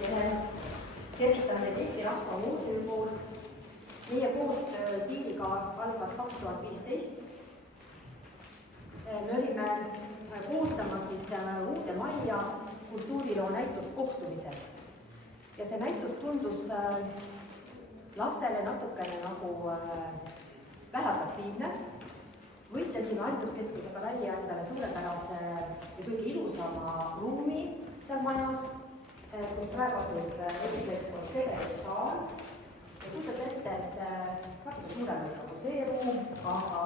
Tervitan teid Eesti Rahva Muuseumi pool. Meie koostöö Siiliga algas 2015. Me olime koostamas uude majja kultuuriloo näitust Kohtumised. Ja see näitus tundus lastele natukene nagu väheatraktiivne. Võitlesime Hariduskeskusega välja endale suurepärase ja kõige ilusama ruumi seal majas, kus praegu asub eestikeelses tegevussaal. Ja kujutate ette, et natuke suurem nagu see ruum, aga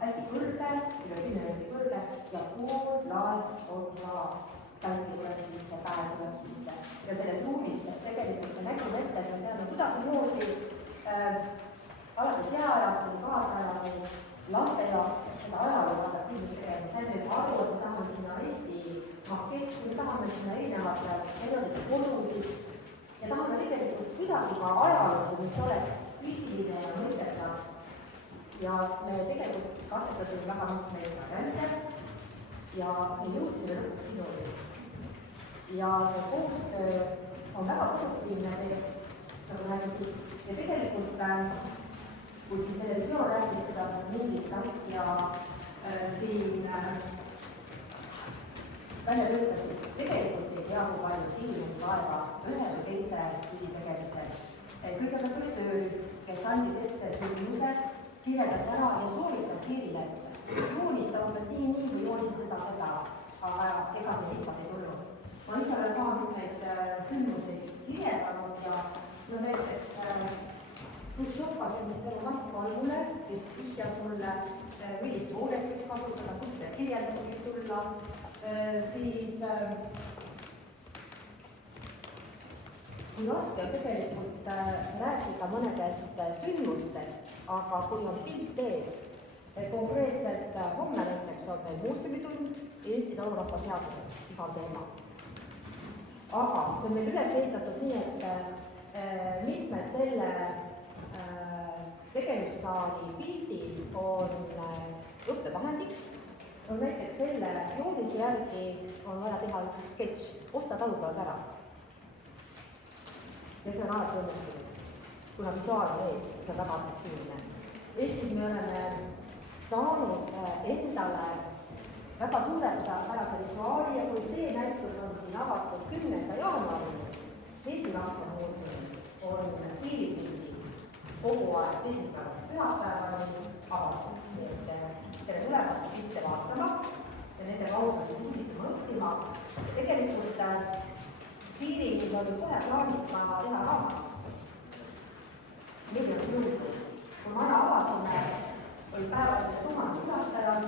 hästi kõrge, üle 10 meetri kõrge ja pool laest on klaas. Päike tuleb sisse, päev tuleb sisse. Ja selles ruumis tegelikult me nägime ette, et me peame kuidagimoodi alates jääajas või kaasajal laste jaoks seda ajaloo atraktiivselt tegema. Saime juba aru, et me tahame sinna Eesti maketti, me tahame sinna erinevate perioodide kodusid ja tahame tegelikult kuidagi ka ajaloo, mis oleks piltiline ja mõistetav. Ja me tegelikult katsetasime väga mitmeid variante ja me jõudsime lõpuks sinuni. Ja see koostöö on väga produktiivne meil, nagu räägisin. Ja tegelikult, kui siin televisioon rääkis, kuidas mingit asja siin välja töötasid, tegelikult ei tea, kui palju Siilinud aega ühe või teise pidi tegemisel. Kõigepealt oli töörühm, kes andis ette sündmuse, kirjeldas ära ja soovitas Siilile joonista umbes nii, kui joonisid seda, aga ega see lihtsalt ei tulnud. Ma ise olen ka mitmeid sündmuseid kirjeldanud ja näiteks pluss joppas ennast Mart Kalmule, kes vihjas mulle, millist voolet võiks kasutada, kus see kirjeldus võiks tulla, siis kui raske on tegelikult rääkida mõnedest sündmustest, aga kui on pilt ees, konkreetselt homme näiteks on meil muuseumitund Eesti Laulurahva seadused, iga teema. Aga see on meil üles ehitatud nii, et mitmed selle tegevussaali pildid on õppevahendiks. No näiteks selle joonise järgi on vaja teha üks sketš, osta talupealt ära. Ja see on alati õnnestunud, kuna visuaal on ees, see on väga atraktiivne. Ehk siis me oleme saanud endale väga suurepärase visuaali ja kui see näitus on siin avatud 10. jaanuaril, siis Eesti Rahva Muuseumis on Siilipildi kogu aeg teisipäevast pühapäevani avatud. Tere tulemast pilte vaatama ja nende kaudu siis uudistama õppima. Tegelikult Siilil oli kohe plaanis ka teha raamat. Miljonit juurde. Kui maja avasime, oli päevadel 1000 külastajal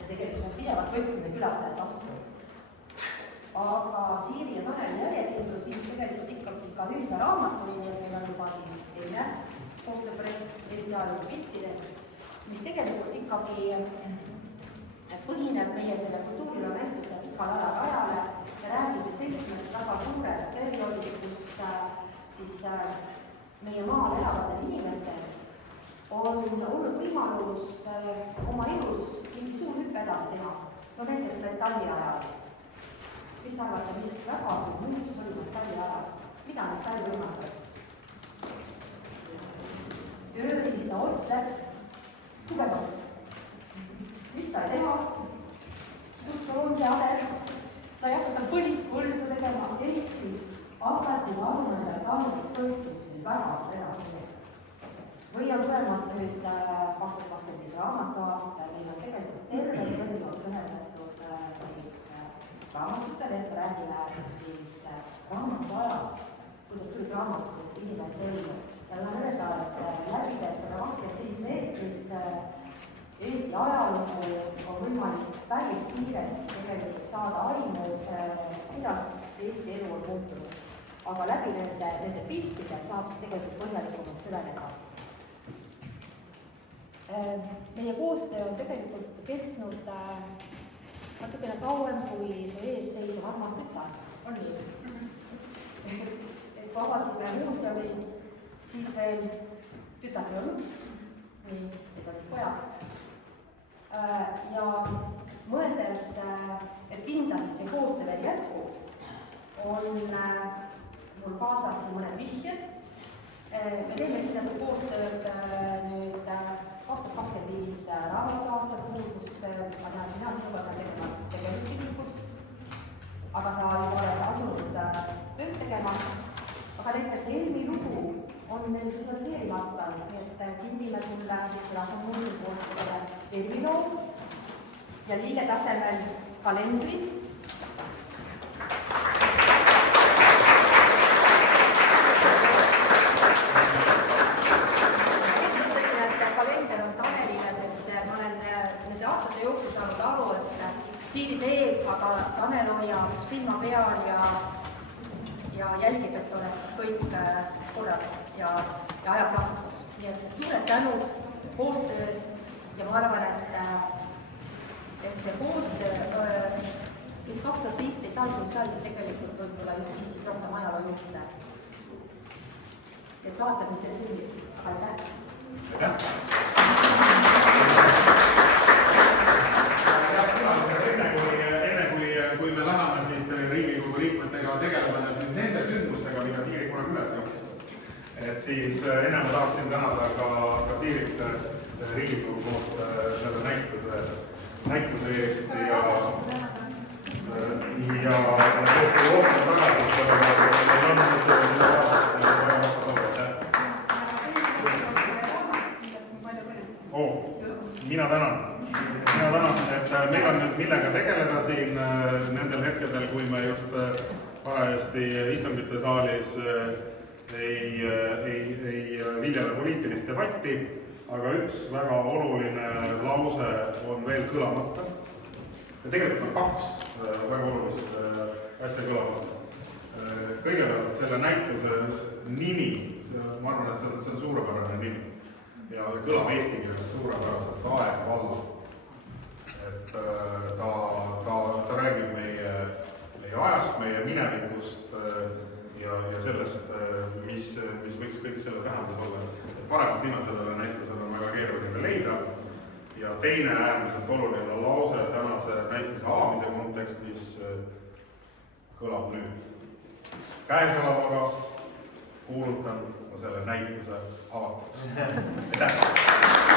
ja tegelikult pidevalt võtsime külastajad vastu. Aga Siiri ja Taneli järjekindlus viis tegelikult ikkagi ka ühise raamatuni, et meil on juba siis teine koostööprojekt Eesti ajaloo piltides, mis tegelikult ikkagi põhineb meie selle kultuuriloo näituse pikal ajale ja räägib sellisest väga suurest perioodist, kus siis meie maal elavatel inimestel on olnud võimalus oma elus mingi suur hüppe edasi teha. No näiteks metalli ajal. Mis arvate, mis väga suur muutus oli metalli ajal? Mida metall võimaldas? Tööriista ots läks tugevaks. Mis sai teha? Kus on see ader? Sai hakata põlist põldu tegema, ehk siis hakati varunada tahtliks toitumisel väga edasi. Või on tulemas nüüd 2025 raamatuaasta, meil on tegelikult terve periood ühendatud raamatutele, et räägime siis raamatuajast, kuidas tulid raamatud inimeste ellu. Ja tahan öelda, et läbides 125 meetrit Eesti ajalugu on võimalik päris kiiresti tegelikult saada aimu, kuidas Eesti elu on muutunud. Aga läbi nende piltide saab siis tegelikult põhjalikumalt süveneda. Meie koostöö on tegelikult kestnud natukene kauem kui see eesseisev armas tütar. On nii? Et kui avasime muuseumi, siis veel tütar ei olnud. Nii, need olid pojad. Ja mõeldes, et kindlasti see koostöö veel jätkub, on mul kaasas mõned vihjed. Me teeme kindlasti koostööd nüüd 2025 raamatuaasta puhul, kus ma tean, et mina sinuga pean tegema tegevuslikult, aga sa juba oled asunud tööd tegema. Aga näiteks Elmi lugu on meil visualiseerimata, nii et kinnime sulle seda kommuni poolt selle Elmiloo ja lille tasemel kalendri. Siiri teeb, aga Tanel hoiab silma peal ja jälgib, et oleks kõik korras ja ajab lahkus. Nii et suured tänud koostöö eest ja ma arvan, et see koostöö, mis 2015 alguses sai, see tegelikult võib-olla just viisid rohkem ajaloo juurde. Et vaatame, mis see sünnib. Aitäh! Kui me läheme siit Riigikogu liikmetega tegelema nende sündmustega, mida Siirik kunagi üles joonistab. Et siis enne ma tahaksin tänada ka Siirik Riigikogu poolt selle näituse eest ja tõesti ootame tagasi, Mina tänan, et meil on nüüd millega tegeleda siin nendel hetkedel, kui me just parajasti istungite saalis ei viljele poliitilist debatti, aga üks väga oluline lause on veel kõlamata. Ja tegelikult on kaks väga olulist asja kõlamata. Kõigepealt selle näituse nimi, ma arvan, et see on suurepärane nimi. Ja kõlab eesti keeles suurepäraselt Aeg valla. Et ta räägib meie ajast, meie minevikust ja sellest, mis võiks kõik selle tähendus olla. Paremat nime sellele näitusele on väga keeruline leida. Ja teine äärmiselt oluline lause tänase näituse avamise kontekstis kõlab nüüd. Käesolevaga kuulutan selle näituse avatuks. Aitäh!